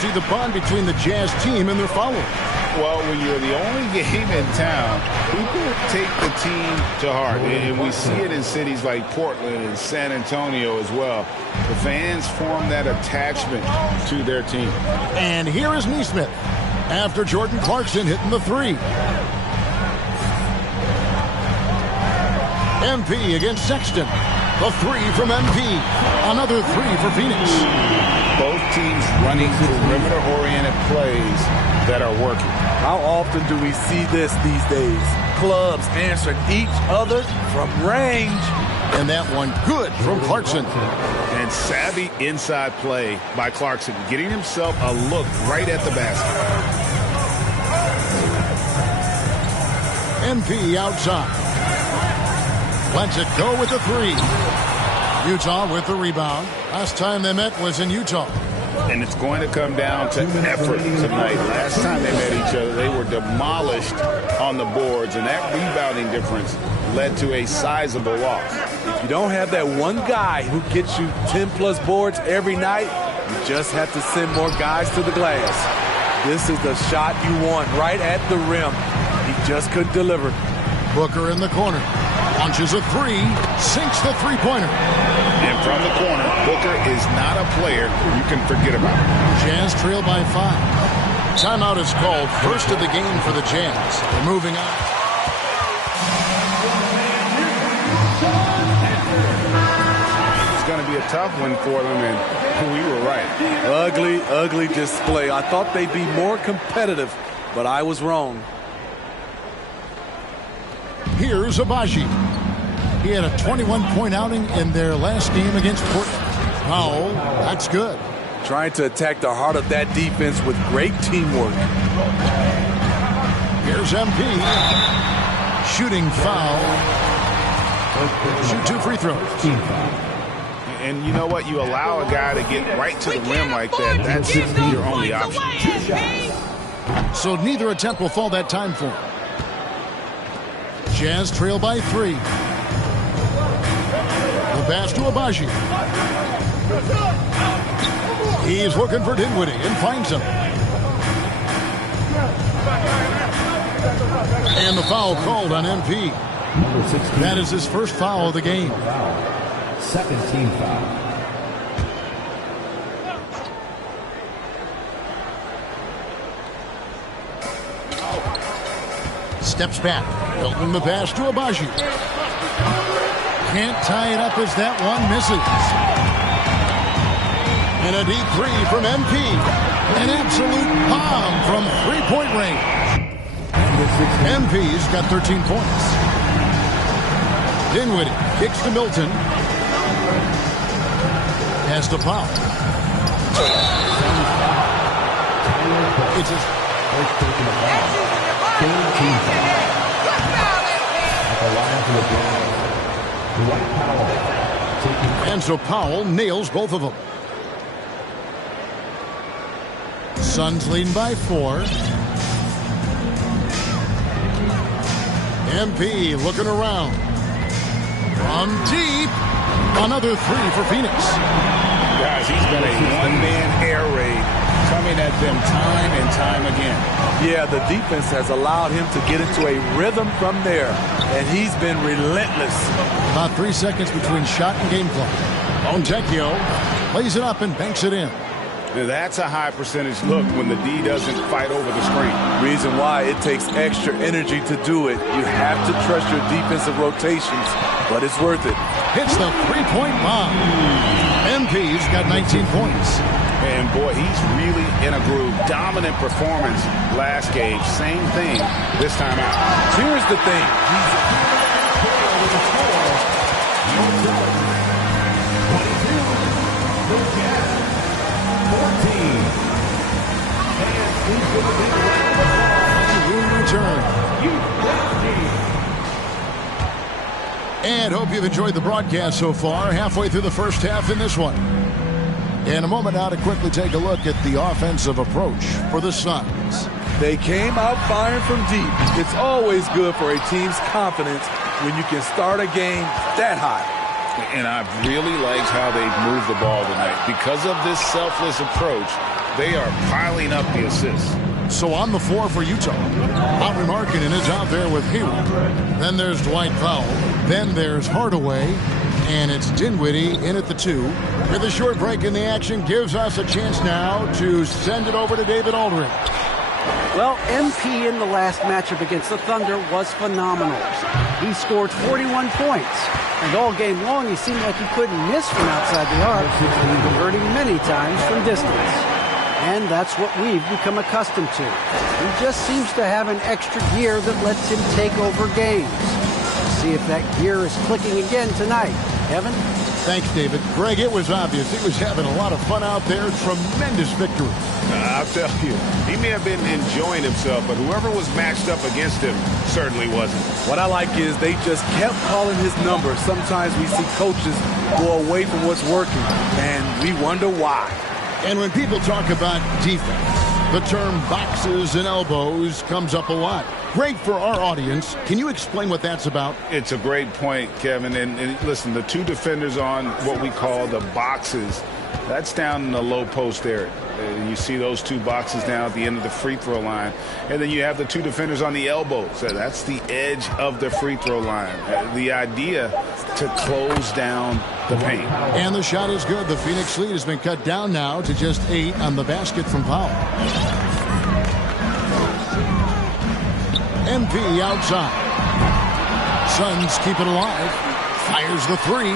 see the bond between the Jazz team and their followers? Well, when you're the only game in town, people take the team to heart. And we see it in cities like Portland and San Antonio as well. The fans form that attachment to their team. And here is Neesmith after Jordan Clarkson hitting the three. MP against Sexton. The three from MP. Another three for Phoenix. Both teams running perimeter-oriented plays that are working. How often do we see this these days? Clubs answering each other from range. And that one good from Clarkson. And savvy inside play by Clarkson, getting himself a look right at the basket. MP outside. Lets it go with the three. Utah with the rebound. Last time they met was in Utah. And it's going to come down to effort tonight. Last time they met each other, they were demolished on the boards, and that rebounding difference led to a sizable loss. If you don't have that one guy who gets you 10-plus boards every night, you just have to send more guys to the glass. This is the shot you want right at the rim. He just couldn't deliver. Booker in the corner. Launches a three. Sinks the three-pointer. And from the corner, Booker is not a player you can forget about. Jazz trail by 5. Timeout is called. First of the game for the Jazz. They're moving on. It's going to be a tough one for them, and we were right. Ugly display. I thought they'd be more competitive, but I was wrong. Here's Abaji. He had a 21-point outing in their last game against Portland. Powell, that's good. Trying to attack the heart of that defense with great teamwork. Here's MP. Shooting foul. Shoot 2 free throws. And you know what? You allow a guy to get right to the rim like that. That's your only option. So neither attempt will fall that time for him. Jazz trail by 3. The pass to Abaji. He's looking for Dinwiddie and finds him. And the foul called on MP. That is his first foul of the game. Second team foul. Steps back. Hilton the pass to Abaji. Can't tie it up as that one misses. And a deep three from MP. An absolute bomb from three-point range. MP's got 13 points. Dinwiddie kicks to Milton. Has to Powell. It's and so Powell nails both of them. Suns leading by 4. MP looking around. From deep. Another three for Phoenix. Guys, he's been a one-man air raid coming at them time and time again. Yeah, the defense has allowed him to get into a rhythm from there, and he's been relentless. About 3 seconds between shot and game clock. Fontecchio plays it up and banks it in. Now that's a high percentage look when the D doesn't fight over the screen. Reason why it takes extra energy to do it. You have to trust your defensive rotations, but it's worth it. Hits the three-point bomb. MP's got 19 points. And boy, he's really in a groove. Dominant performance last game. Same thing this time out. Here's the thing. And hope you've enjoyed the broadcast so far. Halfway through the first half in this one. In a moment now to quickly take a look at the offensive approach for the Suns. They came out firing from deep. It's always good for a team's confidence when you can start a game that hot. And I've really liked how they've moved the ball tonight. Because of this selfless approach, they are piling up the assists. So on the floor for Utah, Lauri Markkanen is out there with Hayward. Then there's Dwight Powell. Then there's Hardaway. And it's Dinwiddie in at the 2. With a short break in the action, gives us a chance now to send it over to David Aldridge. Well, MP in the last matchup against the Thunder was phenomenal. He scored 41 points. And all game long, he seemed like he couldn't miss from outside the arc, converting many times from distance. And that's what we've become accustomed to. He just seems to have an extra gear that lets him take over games. Let's see if that gear is clicking again tonight. Kevin? Thanks, David. Greg, it was obvious. He was having a lot of fun out there. Tremendous victory. I'll tell you, he may have been enjoying himself, but whoever was matched up against him certainly wasn't. What I like is they just kept calling his number. Sometimes we see coaches go away from what's working, and we wonder why. And when people talk about defense, the term boxes and elbows comes up a lot. Great for our audience. Can you explain what that's about? It's a great point, Kevin. And listen, the two defenders on what we call the boxes, that's down in the low post area. You see those two boxes down at the end of the free throw line. And then you have the two defenders on the elbows. That's the edge of the free throw line. The idea to close down the paint. And the shot is good. The Phoenix lead has been cut down now to just 8 on the basket from Powell. MP outside. Suns keep it alive. Fires the 3.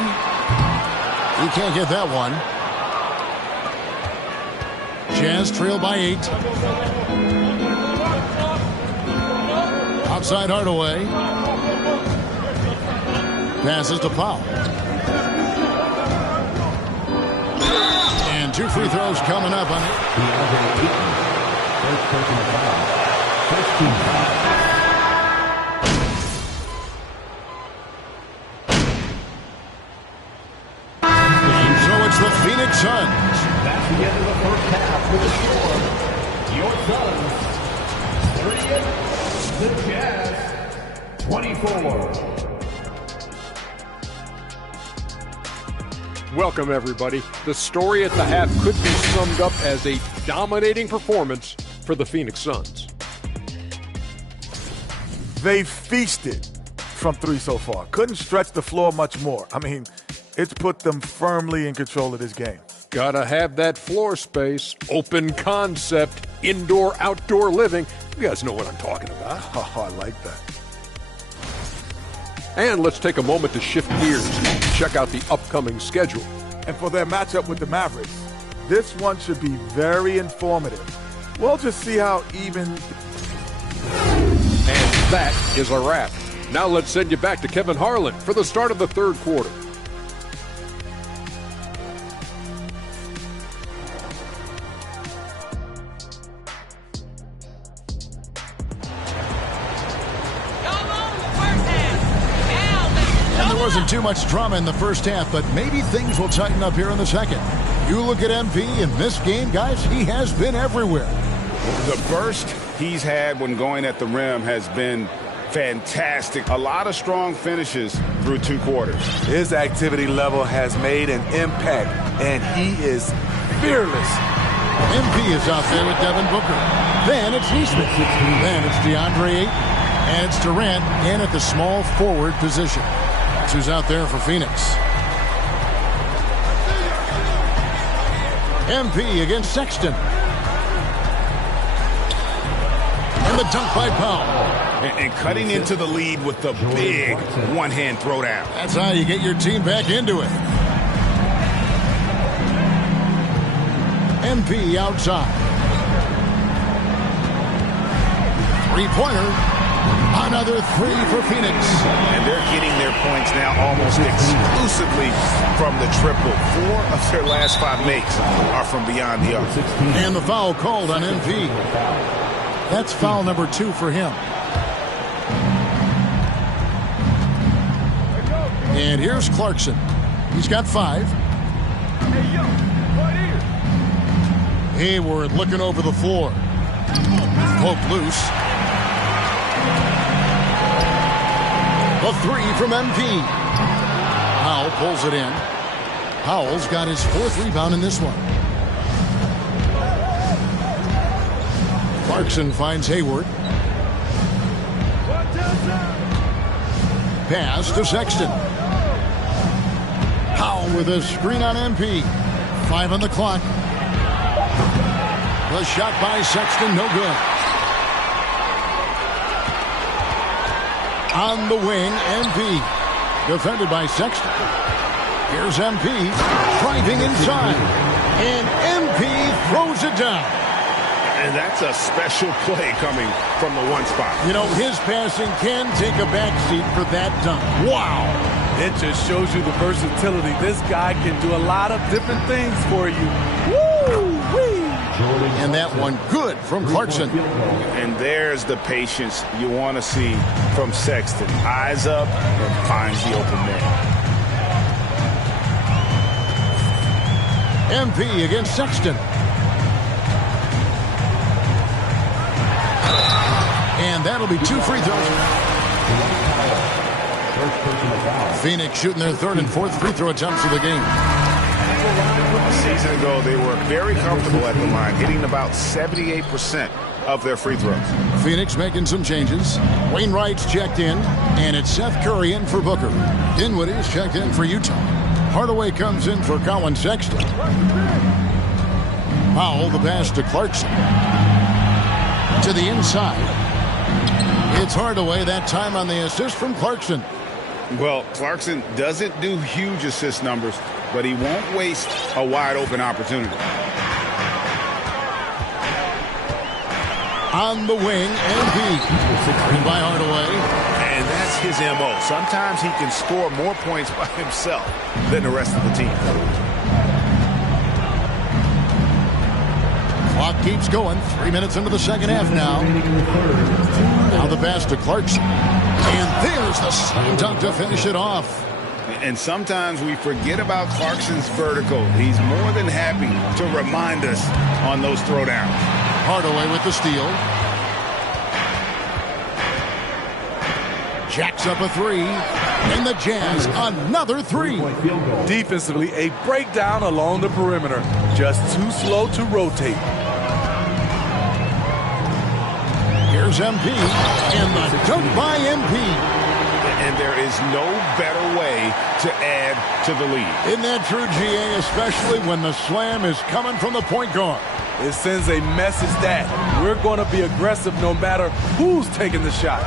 He can't get that one. Jazz trail by 8. Outside Hardaway. Passes to Powell. And 2 free throws coming up on it. First personal foul. First team foul. The Phoenix Suns. That's the end of the first half with the score. Your Suns 30, the Jazz 24. Welcome, everybody. The story at the half could be summed up as a dominating performance for the Phoenix Suns. They feasted from 3 so far. Couldn't stretch the floor much more. I mean, it's put them firmly in control of this game. Gotta have that floor space, open concept, indoor-outdoor living. You guys know what I'm talking about. Oh, I like that. And let's take a moment to shift gears and check out the upcoming schedule. And for their matchup with the Mavericks, this one should be very informative. We'll just see how even... And that is a wrap. Now let's send you back to Kevin Harlan for the start of the third quarter. Wasn't too much drama in the first half, but maybe things will tighten up here in the second. You look at MP in this game, guys, he has been everywhere. The burst he's had when going at the rim has been fantastic. A lot of strong finishes through 2 quarters. His activity level has made an impact, and he is fearless. MP is out there with Devin Booker. Then it's Nesmith. Then it's DeAndre Ayton. And it's Durant in at the small forward position. That's who's out there for Phoenix. MP against Sexton. And the dunk by Powell. And cutting into the lead with the big one-hand throwdown. That's how you get your team back into it. MP outside. 3-pointer. Another 3 for Phoenix. And they're getting their points now almost exclusively from the triple. 4 of their last 5 makes are from beyond the arc. And the foul called on MP. That's foul number 2 for him. And here's Clarkson. He's got 5. Hayward looking over the floor. Poke loose. A 3 from MP. Powell pulls it in. Powell's got his 4th rebound in this one. Clarkson finds Hayward. Pass to Sexton. Powell with a screen on MP. 5 on the clock. The shot by Sexton, no good. On the wing, MP. Defended by Sexton. Here's MP driving inside. And MP throws it down. And that's a special play coming from the one spot. You know, his passing can take a backseat for that dunk. Wow. It just shows you the versatility. This guy can do a lot of different things for you. Woo-wee. And that one good from Clarkson. And there's the patience you want to see from Sexton. Eyes up and finds the open man. MP against Sexton. And that'll be 2 free throws. Phoenix shooting their 3rd and 4th free throw attempts of the game. A season ago, they were very comfortable at the line, hitting about 78% of their free throws. Phoenix making some changes. Wainwright's checked in, and it's Seth Curry in for Booker. Dinwiddie's checked in for Utah. Hardaway comes in for Colin Sexton. Powell, the pass to Clarkson. To the inside. It's Hardaway, that time on the assist from Clarkson. Well, Clarkson doesn't do huge assist numbers, but he won't waste a wide-open opportunity. On the wing, MP. Screened by Hardaway. And that's his M.O. Sometimes he can score more points by himself than the rest of the team. Clock keeps going. 3 minutes into the second half now. Now the pass to Clarkson. And there's the slam dunk to finish it off. And sometimes we forget about Clarkson's vertical. He's more than happy to remind us on those throwdowns. Hardaway with the steal. Jacks up a 3. And the Jazz another 3. Defensively, a breakdown along the perimeter. Just too slow to rotate. Here's MP. And the dunk by MP. And there is no better way to add to the lead. Isn't that true, GA? Especially when the slam is coming from the point guard. It sends a message that we're going to be aggressive no matter who's taking the shot.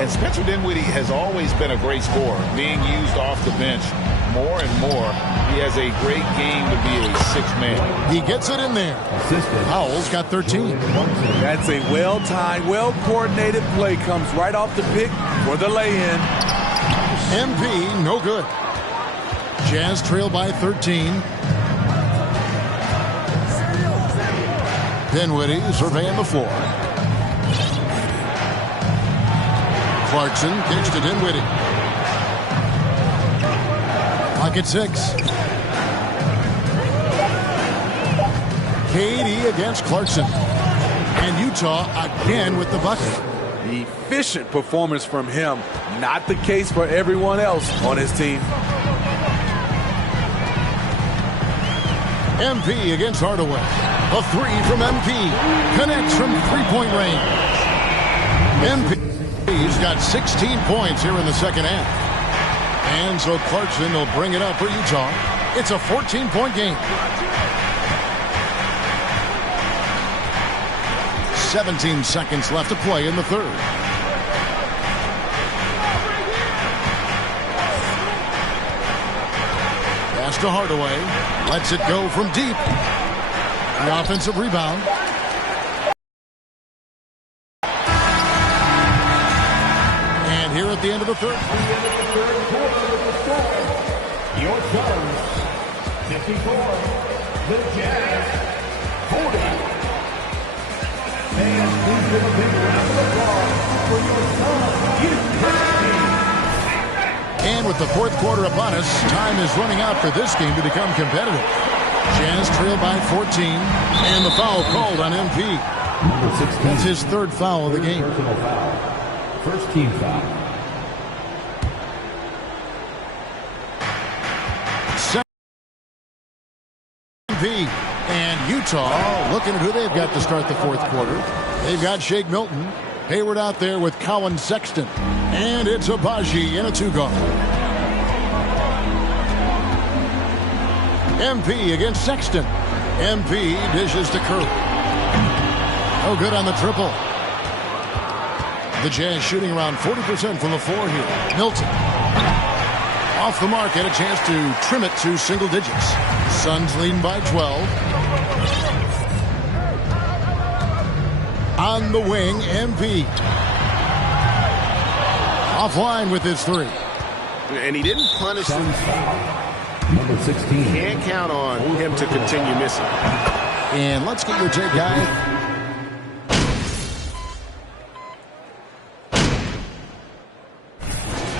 And Spencer Dinwiddie has always been a great scorer, being used off the bench more and more. He has a great game to be a sixth man. He gets it in there. Powell's got 13. That's a well-timed, well-coordinated play. Comes right off the pick for the lay-in. MP, no good. Jazz trail by 13. Dinwiddie surveying the floor. Clarkson kicks to Dinwiddie. Clock at 6. KD against Clarkson. And Utah again with the bucket. Efficient performance from him. Not the case for everyone else on his team. MP against Hardaway. A 3 from MP. Connects from three-point range. MP's got 16 points here in the second half. And so Clarkson will bring it up for Utah. It's a 14-point game. 17 seconds left to play in the third. Pass to Hardaway. Lets it go from deep. The offensive rebound. And here at the end of the third. Your Suns, 54, the Jazz, 40. Fans, please give a big round of applause for your Suns University. And with the fourth quarter upon us, time is running out for this game to become competitive. Jazz trail by 14, and the foul called on MP. Number 16. That's his third foul of the game. Personal foul. First team foul. MP, and Utah Utah looking at who they've got to start the fourth quarter. They've got Shake Milton. Hayward out there with Colin Sexton. And it's Abaji in a two-guard. MP against Sexton. MP dishes to Curry. No good on the triple. The Jazz shooting around 40% from the floor here. Milton. Off the mark, had a chance to trim it to single digits. Suns leading by 12. On the wing, MP. Offline with his three. And he didn't punish him. Number 16. Can't count on him to continue missing. And let's get your take, guy.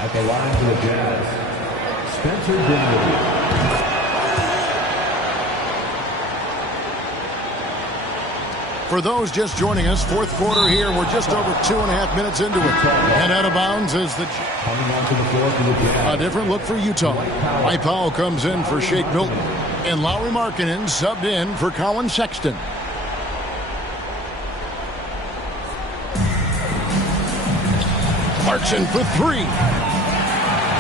At the line for the Jazz, Spencer Dinwiddie. For those just joining us, fourth quarter here. We're just over 2.5 minutes into it. And out of bounds is Coming onto the floor for the Jazz. a different look for Utah. Dwight Powell comes in for Shake Milton. And Lauri Markkanen subbed in for Colin Sexton. Clarkson for three.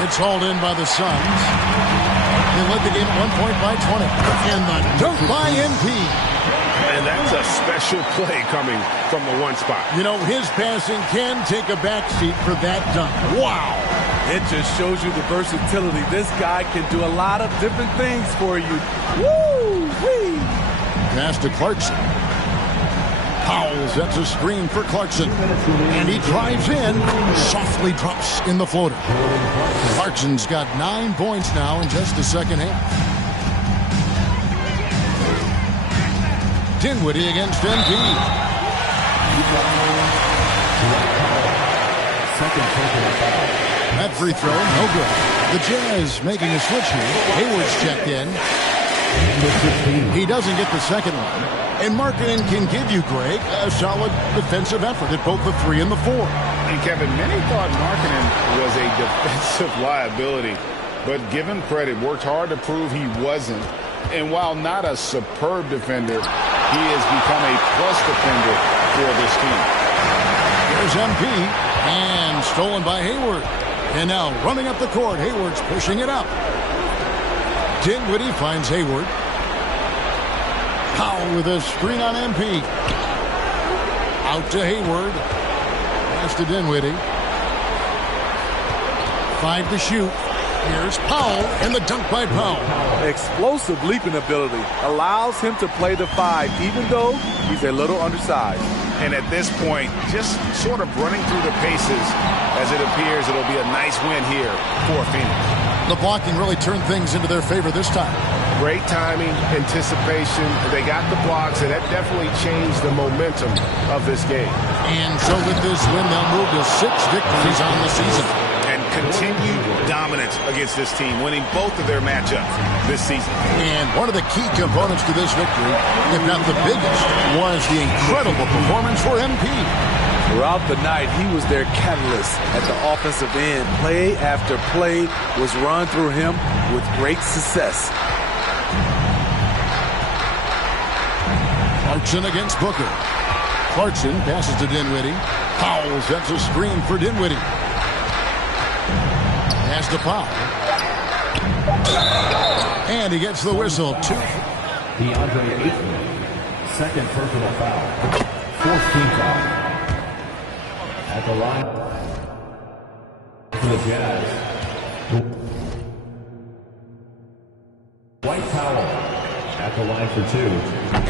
It's hauled in by the Suns. They led the game at 1 point by 20. And the dunk by NP. And that's a special play coming from the one spot. You know, his passing can take a backseat for that dunk. Wow. It just shows you the versatility. This guy can do a lot of different things for you. Woo-wee. Pass to Clarkson. Powell sets a screen for Clarkson. And he drives in. Softly drops in the floater. Clarkson's got 9 points now in just the second half. Dinwiddie against MP. That free throw, no good. The Jazz making a switch here. Hayward's checked in. He doesn't get the second one. And Markkanen can give you, Greg, a solid defensive effort at both the 3 and the 4. And Kevin, many thought Markkanen was a defensive liability, but give him credit, worked hard to prove he wasn't. And while not a superb defender, he has become a plus defender for this team. Here's MP, and stolen by Hayward. And now running up the court, Hayward's pushing it up. Dinwiddie finds Hayward. Powell with a screen on MP. Out to Hayward. Pass to Dinwiddie. 5 to shoot. Here's Powell, and the dunk by Powell. Explosive leaping ability allows him to play the 5, even though he's a little undersized. And at this point, just sort of running through the paces, as it appears it'll be a nice win here for Phoenix. The blocking really turned things into their favor this time. Great timing, anticipation. They got the blocks, and that definitely changed the momentum of this game. And so with this win, they'll move to 6 victories on the season. And continued dominance against this team, winning both of their matchups this season. And one of the key components to this victory, if not the biggest, was the incredible performance for MP. Throughout the night, he was their catalyst at the offensive end. Play after play was run through him with great success. Clarkson against Booker. Clarkson passes to Dinwiddie. Powell sets a screen for Dinwiddie. Pass to Powell. And he gets the whistle. 2. DeAndre Ayton, second personal foul. 4th team foul. At the line for the Jazz, Dwight Powell at the line for 2.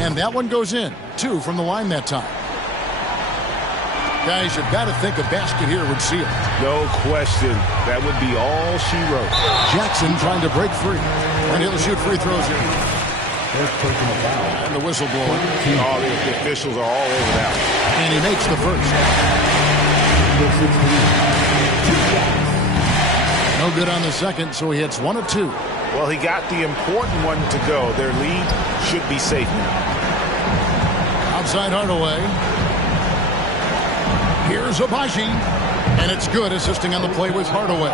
And that one goes in. 2 from the line that time. Guys, you've got to think a basket here would seal it. No question. That would be all she wrote. Jackson trying to break free. And he'll shoot free throws here. First personal foul. And the whistle blowing. All the officials are all over that. And he makes the first. No good on the second, so he hits 1 of 2. Well, he got the important one to go. Their lead should be safe now. Outside Hardaway. Here's Abaji. And it's good, assisting on the play with Hardaway.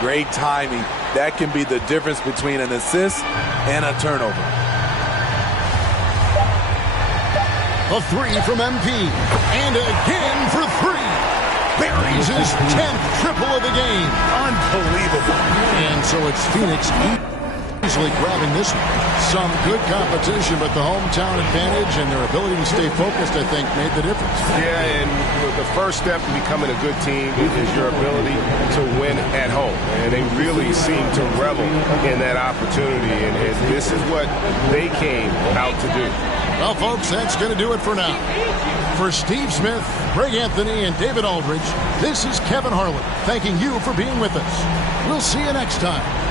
Great timing. That can be the difference between an assist and a turnover. A three from MP. And again for three. Buries his 10th triple of the game. Unbelievable. And so it's Phoenix easily grabbing this one. Some good competition, but the hometown advantage and their ability to stay focused, I think, made the difference. Yeah, and the first step to becoming a good team is your ability to win at home. And they really seem to revel in that opportunity, and this is what they came out to do. Well, folks, that's going to do it for now. For Steve Smith, Greg Anthony, and David Aldridge, this is Kevin Harlan thanking you for being with us. We'll see you next time